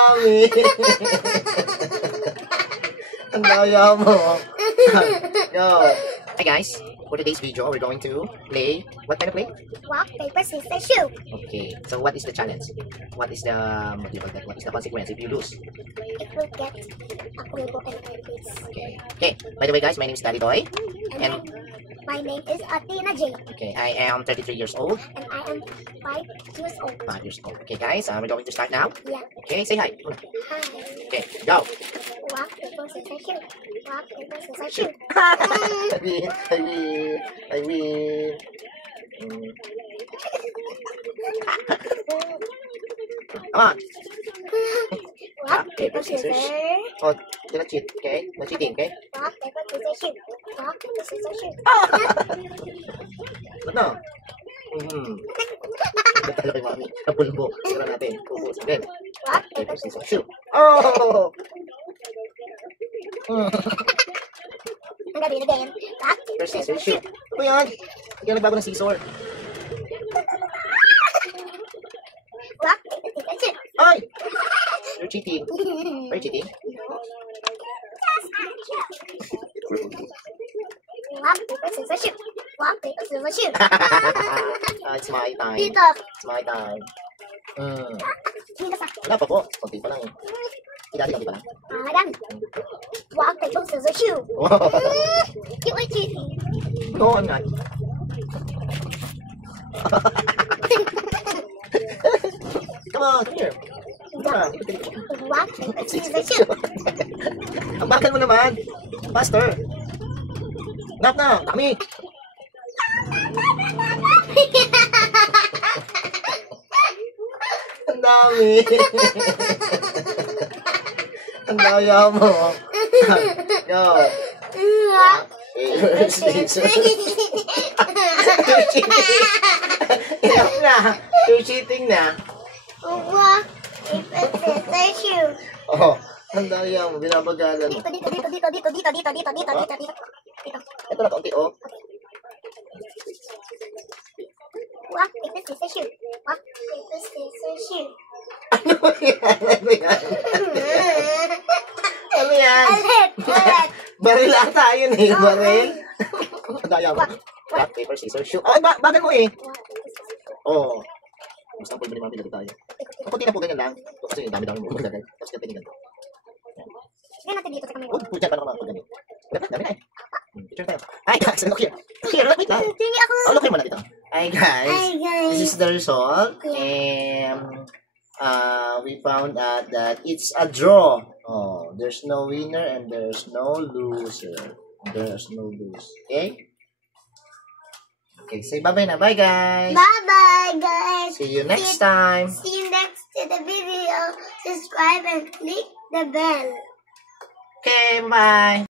dami. Ang daya mo. Go. Hi guys, for today's video, we're going to play, what kind of play? Rock, paper, scissors, shoot. Okay, so what is the challenge? What is the, what is the consequence if you lose? It will get a Pulbo and Elvis. Okay. Okay, by the way guys, my name is Daddy Toy. And my name is Athena J. Okay, I am 33 years old. And I am 5 years old. 5 years old. Okay guys, we're going to start now. Yeah. Okay, say hi. Hi. Okay, go. Rock, paper, scissors, shoot. Rock, paper, scissors, shoot. I mean. Come on. Rock, paper, scissors. Oh, do not cheat, okay? No cheating, okay? Rock, paper, scissors, shoot. Rock, paper, scissors, shoot. Ba't na? Ba't tayo kay mami? Napulbo. Sira natin. Pupus. Again. Rock, Okay, paper, scissors, scissors, shoot. Oh! Ang gabi again. Rock, Paper, scissors, shoot. Ano yan? Hindi ka nagbago ng scissor. Rock, paper, scissors, shoot. Ay! You're cheating. Are you cheating? Rock, paper, scissors, shoot. Rock, paper, scissors, shoot. It's my time. Dito. It's my time. Dito sa. Wala pa po. Kunti pa lang eh. Dati pa lang. Ayan. Rock, paper, scissors, shoot. You are cheating. No, I'm not. Come on, come here. Come on. Rock, paper, scissors, shoot. Ang bakal mo naman. Faster. Nap na. Dami. Ang dami. Ang daya mo. Go. Rock, Paper, scissors. You're cheating. Enough na. You're cheating na. rock, paper, scissors, shoot. Oh, ang daya mo. Binabagalan mo. Dito, dito, dito, dito, dito, dito, dito, dito, dito, dito. Ito na kaunti, oh. Rock, paper, scissors, shoot. Rock, paper, scissors, shoot. Ano yan? Ano yan? Ano yan? Ulit. Baril ata yun eh. Baril. Ang daya mo. Rock, paper, scissors, shoot. Ay, bagal mo eh. Oo. Gusto ang pulbo ni Mami, dito tayo. Kapunti na po ganyan lang. Kasi dami-dami mo magagay. Tapos ganyan ganito. Tignan natin dito sa kamay. Oh, dyan pa naman pag ganyan. Dami na eh. Picture tayo. Ay, guys, look here. Look here, wait lang. Tingin ako. Oh, look here muna dito. Hi guys. Hi, guys. This is the result. And we found out that it's a draw. Oh, there's no winner and there's no loser. There's no lose. Okay? Okay, say bye-bye na. Bye, guys. Bye-bye, guys. See you next time. See you next to the video. Subscribe and click the bell. Okay, bye.